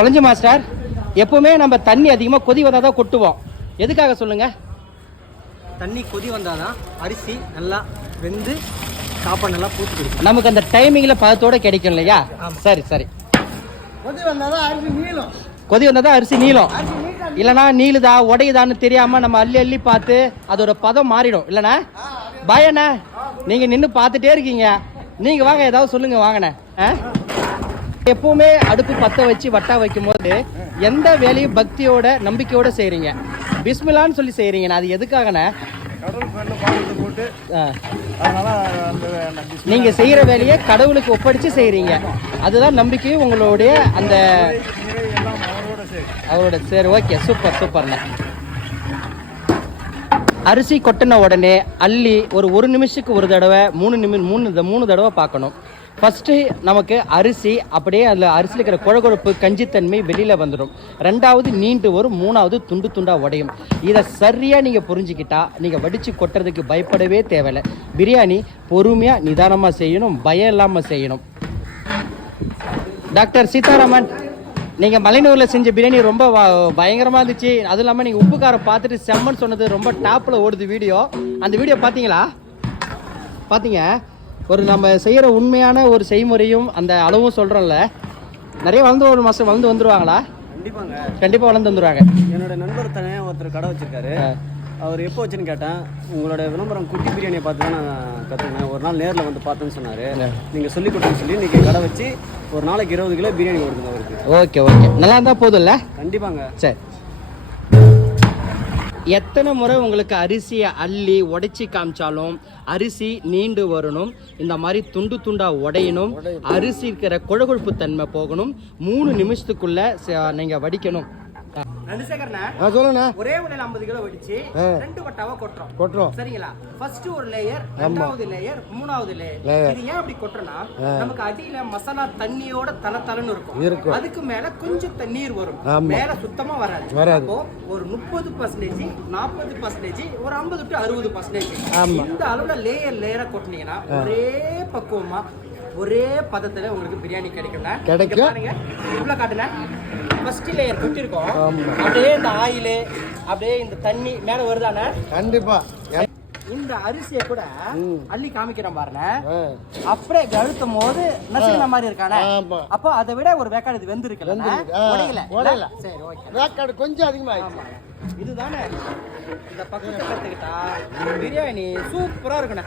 தொலைஞ்சு மாஸ்டர் எப்பவுமே நம்ம தண்ணி அதிகமாக கொதி வந்தால் தான் கொட்டுவோம். எதுக்காக சொல்லுங்க? தண்ணி கொதி வந்தாதான் அரிசி நல்லா வெந்து சாப்பாடு நல்லா பூத்து கொடுக்கும். நமக்கு அந்த டைமிங்கில் பதத்தோட கிடைக்கும் இல்லையா? சரி சரி. கொதி வந்தாதான் அரிசி நீளும். கொதி வந்தால் தான் அரிசி நீளம். இல்லைனா நீளுதா உடையுதான்னு தெரியாமல் நம்ம அள்ளி அள்ளி பார்த்து அதோட பதம் மாறிடும். இல்லைண்ணா? பயண்ணா நீங்கள் நின்று பார்த்துட்டே இருக்கீங்க. நீங்கள் வாங்க ஏதாவது சொல்லுங்க வாங்கண்ணே. ஆ. எப்பவுமே அடுப்பு பற்ற வச்சு வட்டா வைக்கும் போது எந்த வேலையும் பக்தியோட நம்பிக்கையோட செய்கிறீங்க பிஸ்மிலான்னு சொல்லி செய்கிறீங்கண்ணா அது எதுக்காகண்ணே நீங்க செய்யற வேலையை கடவுளுக்கு ஒப்படைச்சு செய்றீங்க. அதுதான் நம்பிக்கையும் உங்களுடைய அந்த அவரோட சரி ஓகே சூப்பர் சூப்பர்ண்ணே. அரிசி கொட்டின உடனே அள்ளி ஒரு ஒரு நிமிஷத்துக்கு ஒரு தடவை மூணு நிமி மூணு மூணு தடவை பார்க்கணும். ஃபஸ்ட்டு நமக்கு அரிசி அப்படியே அதில் அரிசியில் இருக்கிற குழகுழப்பு கஞ்சித்தன்மை வெளியில் வந்துடும் ரெண்டாவது நீண்டு வரும் மூணாவது துண்டு துண்டாக உடையும். இதை சரியாக நீங்கள் புரிஞ்சுக்கிட்டா நீங்கள் வடித்து கொட்டுறதுக்கு பயப்படவே தேவையில்லை. பிரியாணி பொறுமையாக நிதானமாக செய்யணும் பயம் இல்லாமல் செய்யணும். டாக்டர் சீதாராமன் நீங்கள் மலைனூரில் செஞ்ச பிரியாணி ரொம்ப பயங்கரமாக இருந்துச்சு. அதுவும் இல்லாமல் நீங்கள் உப்பு பார்த்துட்டு செம்மன்னு சொன்னது ரொம்ப டாப்பில் ஓடுது வீடியோ. அந்த வீடியோ பார்த்தீங்களா? பார்த்தீங்க? ஒரு நம்ம செய்கிற உண்மையான ஒரு செய்முறையும் அந்த அளவும் சொல்கிறோம்ல நிறைய வளர்ந்து ஒரு மாதம் வளர்ந்து வந்துருவாங்களா? கண்டிப்பாங்க. கண்டிப்பாக வளர்ந்து வந்துருவாங்க. என்னோட நண்பர் தானே ஒருத்தர் கடை வச்சிருக்காரு. அவர் எப்போ வச்சுன்னு கேட்டேன் உங்களோட விளம்பரம் குட்டி பிரியாணியை பார்த்து தான் நான் கற்றுக்கினேன் ஒரு நாள் நேரில் வந்து பார்த்தேன்னு சொன்னார். நீங்கள் சொல்லி கொடுத்துன்னு சொல்லி இன்றைக்கி கடை வச்சு ஒரு நாளைக்கு இருபது கிலோ பிரியாணி கொடுக்குங்க அவருக்கு. Okay okay. நல்லா இருந்தால் போதும்ல? கண்டிப்பாங்க. சரி. எத்தனை முறை உங்களுக்கு அரிசியை அள்ளி உடைச்சி காமிச்சாலும் அரிசி நீண்டு வரணும். இந்த மாதிரி துண்டு துண்டா உடையணும். அரிசி இருக்கிற குழகுழப்பு தன்மை போகணும். மூணு நிமிஷத்துக்குள்ள ச- நீங்க வடிக்கணும். சொல்லுண்ணா. ஒரே உடையில ஐம்பது கிலோ வடிச்சு ரெண்டு வட்டாவா கொட்டுறோம். கொட்டுறோம். சரிங்களா? ஃபர்ஸ்ட் ஒரு லேயர் ரெண்டாவது லேயர் மூணாவது லேயர் இது ஏன் அப்படி கொட்டுறனா நமக்கு அடியில மசாலா தண்ணியோட தல தலன்னு இருக்கும். இருக்கும். அதுக்கு மேல கொஞ்சம் தண்ணீர் வரும். மேல சுத்தமா வராது. வராது. அப்போ ஒரு முப்பது பர்சன்டேஜ் நாற்பது பர்சன்டேஜ் ஒரு ஐம்பது டு அறுபது பர்சன்டேஜ். இந்த அளவுல லேயர் லேயரா கொட்டினீங்கன்னா ஒரே பக்குவமா ஒரே பதத்துல உங்களுக்கு பிரியாணி கிடைக்கும்னா கிடைக்கும். பாருங்க. இவ்வளவு காட்டுங்க ஃபர்ஸ்ட் லேயர் கொட்டிருக்கோம். அப்படியே இந்த ஆயில் அப்படியே இந்த தண்ணி மேல வருதானே? கண்டிப்பா. இந்த அரிசியை கூட அள்ளி காமிக்கிறேன் பாருங்க. அப்படியே அழுத்தும் போது நசுக்கின மாதிரி இருக்கானே. அப்போ அதை விட ஒரு வேக்காடு இது வெந்திருக்குல்ல? வெந்திருக்கு. ஆ, உடையல. உடையல. சரி ஓகே வேக்காடு கொஞ்சம் அதிகமாகிடுச்சு இதுதானே? இந்த பக்கத்தை கத்துக்கிட்டா பிரியாணி சூப்பரா இருக்குண்ணே.